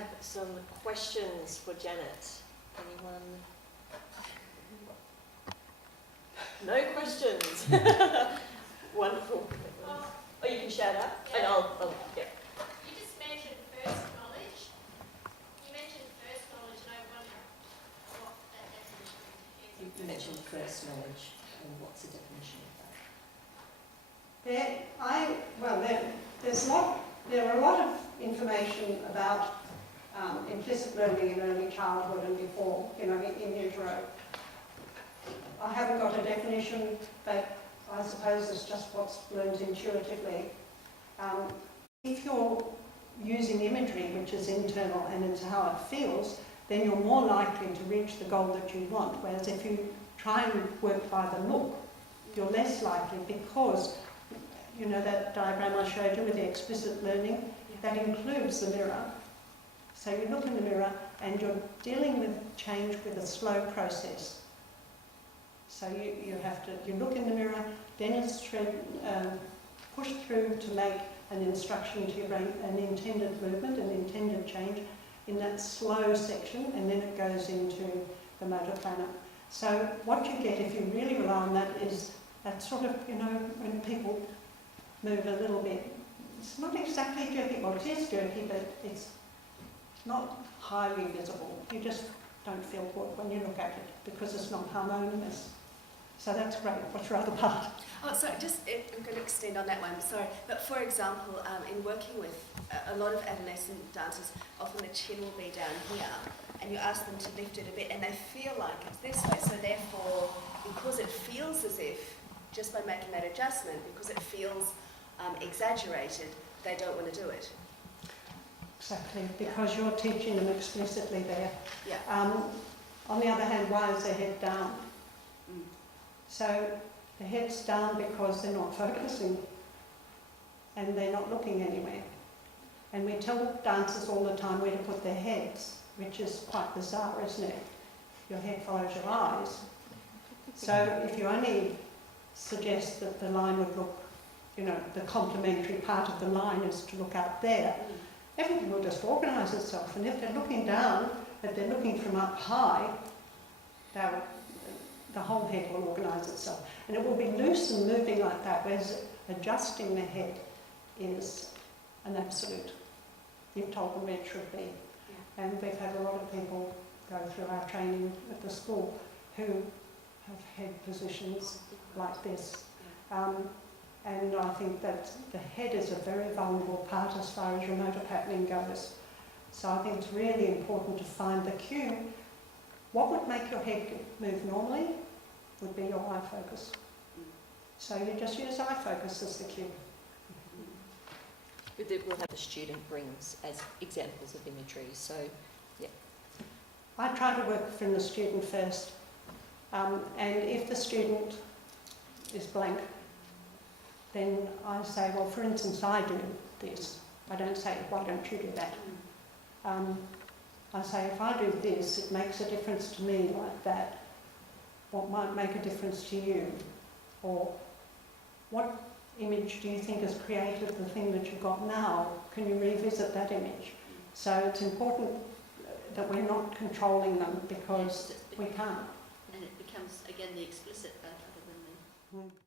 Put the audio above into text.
have some questions for Janet. Anyone? No questions. Wonderful. Oh, you can share that, yeah. and I'll yeah. You just mentioned first knowledge. You mentioned first knowledge, and I wonder what that definition is. You mentioned first knowledge, and what's the definition of that? There are a lot of information about implicit learning in early childhood and before, in utero. I haven't got a definition, but I suppose it's just what's learned intuitively. If you're using imagery, which is internal and it's how it feels, then you're more likely to reach the goal that you want. Whereas if you try and work by the look, you're less likely, because that diagram I showed you with the explicit learning, that includes the mirror. So you look in the mirror and you're dealing with change with a slow process. So you look in the mirror, then it's push through to make an instruction to your brain, an intended movement, an intended change in that slow section, and then it goes into the motor planner. So what you get if you really rely on that is that sort of, when people move a little bit, it's not exactly jerky, well it is jerky, but it's not highly visible. You just don't feel good when you look at it because it's not harmonious. So that's great. What's your other part? Oh, sorry, I'm going to extend on that one, sorry. But for example, in working with a lot of adolescent dancers, often the chin will be down here, and you ask them to lift it a bit, and they feel like it's this way. So therefore, because it feels as if, just by making that adjustment, because it feels exaggerated, they don't want to do it. Exactly, because you're teaching them explicitly there. Yeah. On the other hand, why is their head down? So the head's down because they're not focusing and they're not looking anywhere. And we tell dancers all the time where to put their heads, which is quite bizarre, isn't it? Your head follows your eyes. So if you only suggest that the line would look, the complementary part of the line is to look out there, everything will just organise itself. And if they're looking down, if they're looking from up high, the whole head will organise itself. And it will be loose and moving like that, whereas adjusting the head is an absolute. You've told them where it should be. Yeah. And we've had a lot of people go through our training at the school who have head positions like this. And I think that the head is a very vulnerable part as far as your motor patterning goes. So I think it's really important to find the cue. What would make your head move normally would be your eye focus. So you just use eye focus as the cue. We'll have the student brings as examples of imagery, so yeah. I try to work from the student first, and if the student is blank, then I say, well, for instance, I do this. I don't say, why don't you do that? I say, if I do this, it makes a difference to me like that. What might make a difference to you? Or what image do you think has created the thing that you've got now? Can you revisit that image? So it's important that we're not controlling them because we can't. And it becomes, again, the explicit rather than the...